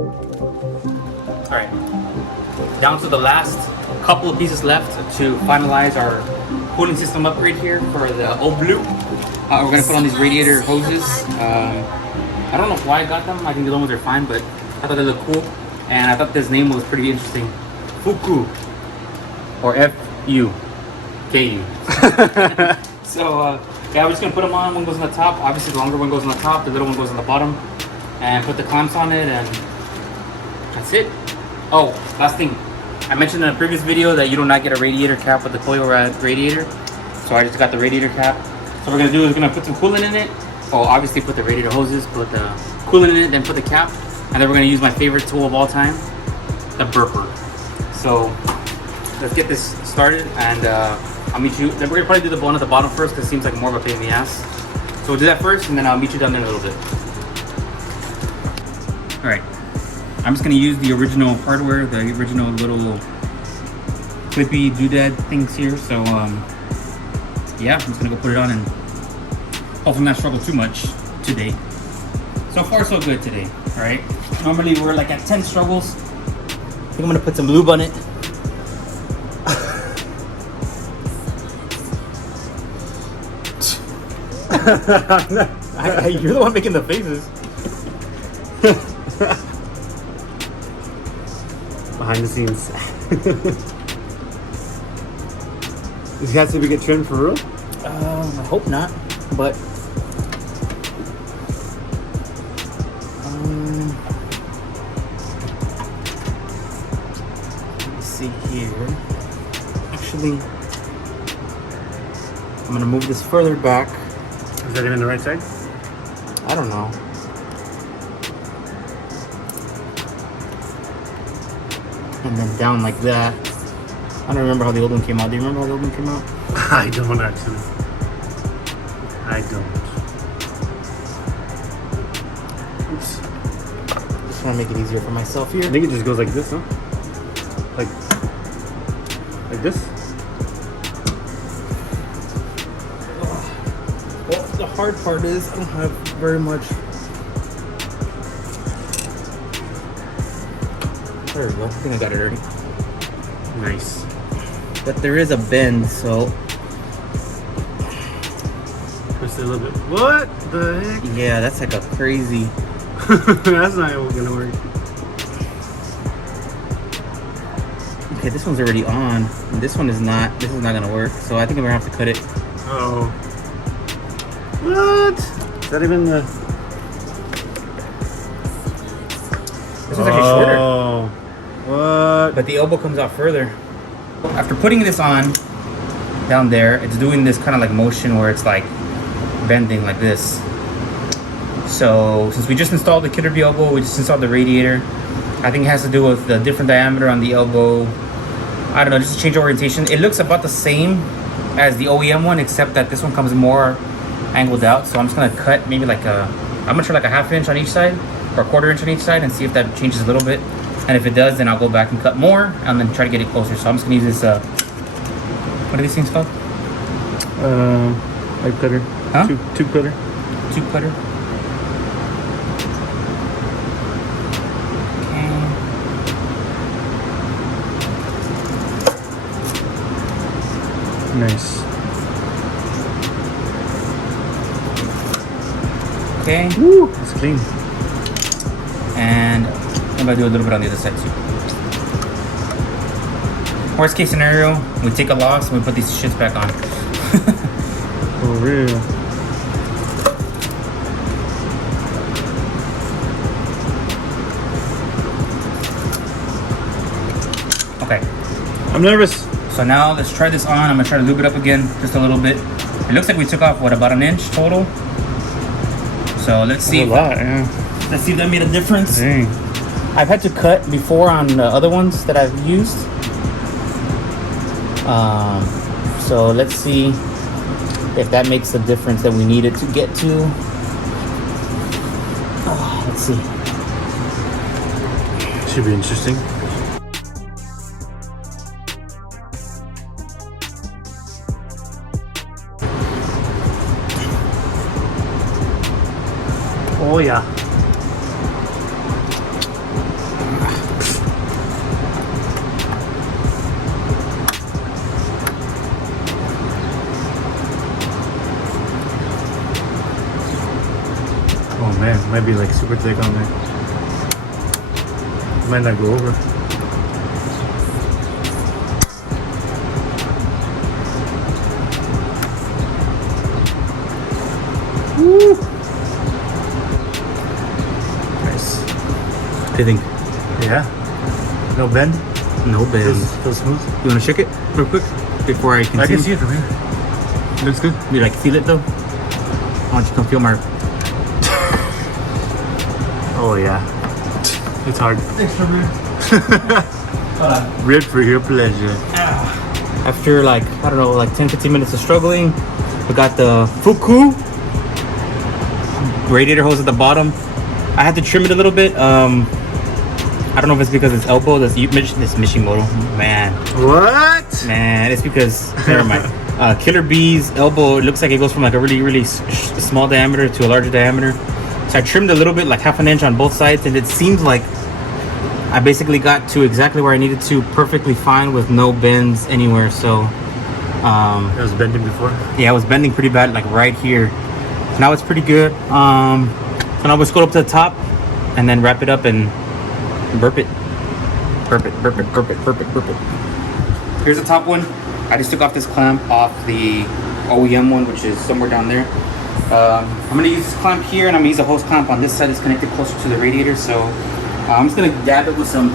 Alright, down to the last couple of pieces left to finalize our cooling system upgrade here for the old blue. We're going to put on these radiator hoses. I don't know why I got them. I think the other ones are fine, but I thought they looked cool. And I thought this name was pretty interesting. FUKU. Or F-U-K-U. So, yeah, we're just going to put them on. One goes on the top. Obviously, the longer one goes on the top. The little one goes on the bottom. And put the clamps on it, and that's it. Oh, last thing. I mentioned in a previous video that you do not get a radiator cap with the Koyorad radiator. So I just got the radiator cap. So what we're going to do is we're going to put some coolant in it. Oh, obviously put the radiator hoses, put the coolant in it, then put the cap. And then we're going to use my favorite tool of all time, the burper. So let's get this started, and I'll meet you. Then we're going to probably do the one at the bottom first because it seems like more of a pain in the ass. So we'll do that first, and then I'll meet you down there in a little bit. Alright, I'm just going to use the original hardware, the original little clippy doodad things here. So yeah, I'm just going to go put it on and hopefully not struggle too much today. So far so good today. Alright, normally we're like at 10 struggles. I think I'm going to put some lube on it. You're the one making the faces. Behind the scenes. Does he have to get trimmed for real? I hope not, but let's see here. Actually, I'm gonna move this further back. Is that even the right side? I don't know. And then down like that. I don't remember how the old one came out. Do you remember how the old one came out? I don't actually. I don't. Oops. Just trying to make it easier for myself here. I think it just goes like this, huh? Like this? Well, the hard part is I don't have very much. There we go. I think I got it already. Nice. But there is a bend, so Twist it a little bit. What the heck? yeah, that's like a crazy. That's not gonna work. Okay, this one's already on. This one is not. This is not gonna work. So I think I'm gonna have to cut it. Uh-oh. What? Is that even the... This one's actually shorter. Oh. What? But the elbow comes out further. After putting this on down there, it's doing this kind of like motion where it's like bending like this. So since we just installed the Killer B elbow, we just installed the radiator. I think it has to do with the different diameter on the elbow. I don't know, just to change orientation. It looks about the same as the OEM one, except that this one comes more angled out. So I'm just gonna cut maybe like I'm gonna try like a ½ inch on each side or a ½ inch on each side and see if that changes a little bit. And if it does, then I'll go back and cut more and then try to get it closer. So I'm just gonna use this what are these things called? Pipe cutter. Huh? Tube cutter. Tube cutter. Nice. Okay. Woo! It's clean. And I'm gonna do a little bit on the other side too. Worst case scenario, we take a loss and we put these shits back on. For real. Okay. I'm nervous. So now let's try this on. I'm gonna try to lube it up again just a little bit. It looks like we took off what, about an inch total. So let's see. A lot, yeah. Let's see if that made a difference. Dang. I've had to cut before on the other ones that I've used. So let's see if that makes the difference that we needed to get to. Let's see. Should be interesting. Oh yeah. Might be like super thick on there. Might not go over. Woo! Nice. What do you think? Yeah. No bend. No bend. Feels smooth. You want to shake it real quick before I continue? I can see it from here. Looks good. You like feel it though? Why don't you come feel my? Oh yeah. It's hard. Extra rib. Rib for your pleasure. After like, I don't know, like 10-15 minutes of struggling, we got the FUKU radiator hose at the bottom. I had to trim it a little bit. I don't know if it's because it's elbow. This Mishimoto. Man. What? Man, it's because, never mind. Killer Bee's elbow, it looks like it goes from like a really small diameter to a larger diameter. So I trimmed a little bit, like 1/2 inch on both sides, and it seems like I basically got to exactly where I needed to, perfectly fine with no bends anywhere. So It was bending before? yeah, I was bending pretty bad, like right here. Now it's pretty good. So now we'll scroll up to the top and then wrap it up and burp it. Burp it. Here's the top one. I just took off this clamp off the OEM one, which is somewhere down there. I'm gonna use this clamp here, and I'm gonna use a hose clamp on this side. It's connected closer to the radiator, so I'm just gonna dab it with some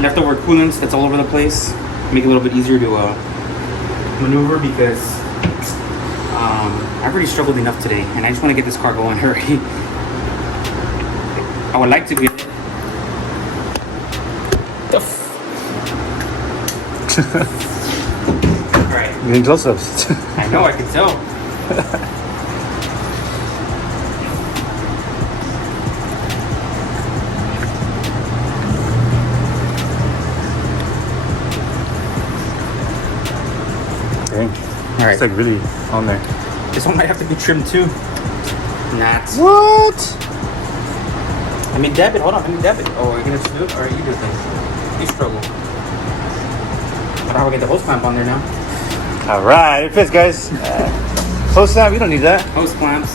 leftover coolants that's all over the place. Make it a little bit easier to maneuver because I've already struggled enough today, and I just want to get this car going already. I would like to get Alright. You're getting close-ups. I know, I can tell. Dang. Alright. It's like really on there. This one might have to be trimmed too. Not. What? I mean, dab it. Hold on, let me dab it. Oh, are you gonna just do it? Or you do things? You struggle. I don't know how we get the hose clamp on there now. Alright, it fits, guys. Hose snap, you don't need that. Hose clamps.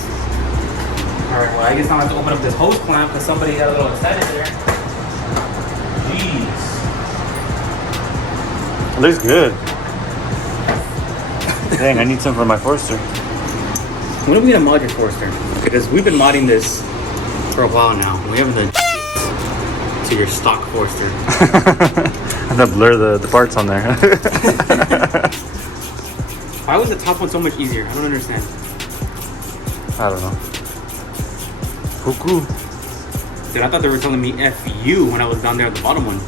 Alright, well, I guess now I have to open up this hose clamp because somebody got a little excited there. Jeez. It looks good. Dang, I need some for my Forester. When are we gonna mod your Forester? Because we've been modding this for a while now. We haven't done to your stock Forester. I have to blur the parts on there. Why was the top one so much easier? I don't understand. I don't know. FUKU. Dude, I thought they were telling me F you when I was down there at the bottom one.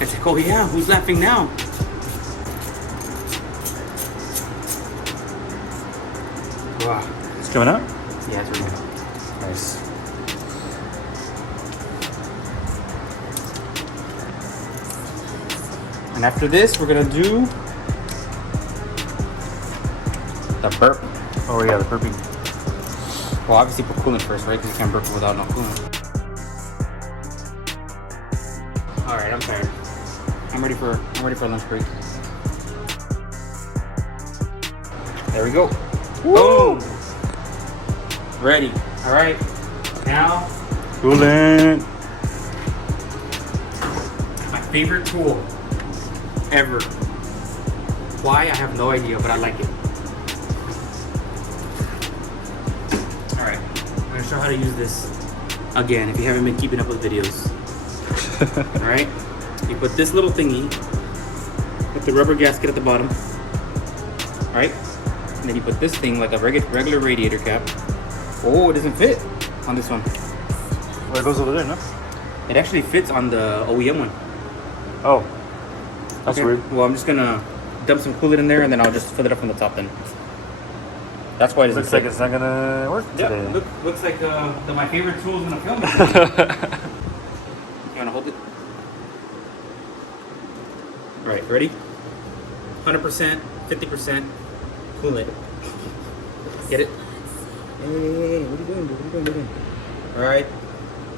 It's like, oh yeah, who's laughing now? Wow. It's coming out? Yeah, it's really good. Nice. And after this, we're gonna do the burp. Oh yeah, the burping. Well, obviously put coolant first, right? Because you can't burp without no coolant. All right, I'm tired. I'm ready for a lunch break. There we go. Woo! Boom. Ready. All right. Now, Coolant. my favorite tool ever. Why? I have no idea, but I like it. All right. I'm gonna show how to use this again. If you haven't been keeping up with videos. All right. You put this little thingy with the rubber gasket at the bottom. All right. And then you put this thing like a regular radiator cap. Oh, it doesn't fit on this one. Well, it goes over there, no? It actually fits on the OEM one. Oh. That's Okay. weird. Well, I'm just gonna dump some coolant in there and then I'll just fill it up from the top then. That's why it doesn't Looks fit. like it's not gonna work Yeah, today. looks like my favorite tool is gonna film it. You wanna hold it? All right, ready? 100%, 50% coolant. Get it? Hey, what are you doing? What are you doing? All right,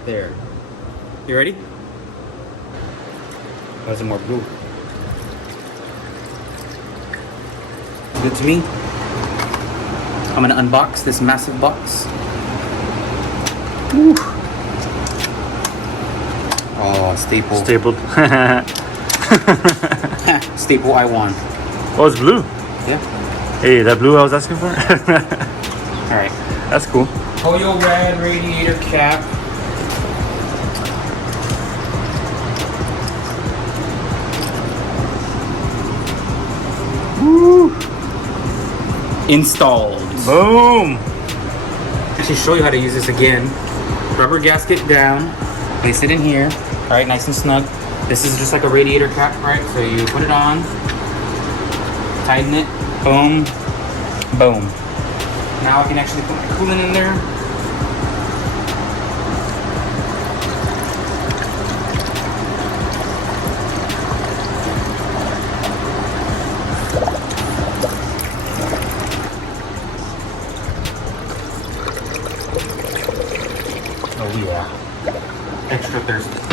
there. You ready? There's some more blue. Good to me. I'm gonna unbox this massive box. Oh, staple. Stapled. Staple I want. Oh, it's blue. Yeah. Hey, that blue I was asking for? Alright. That's cool. Koyorad radiator cap. Woo! Installed. Boom! Actually show you how to use this again. Rubber gasket down. Place it in here. Alright, nice and snug. This is just like a radiator cap, right? So you put it on. Tighten it. Boom. Boom. Now I can actually put my coolant in there. Oh yeah. Extra thirsty.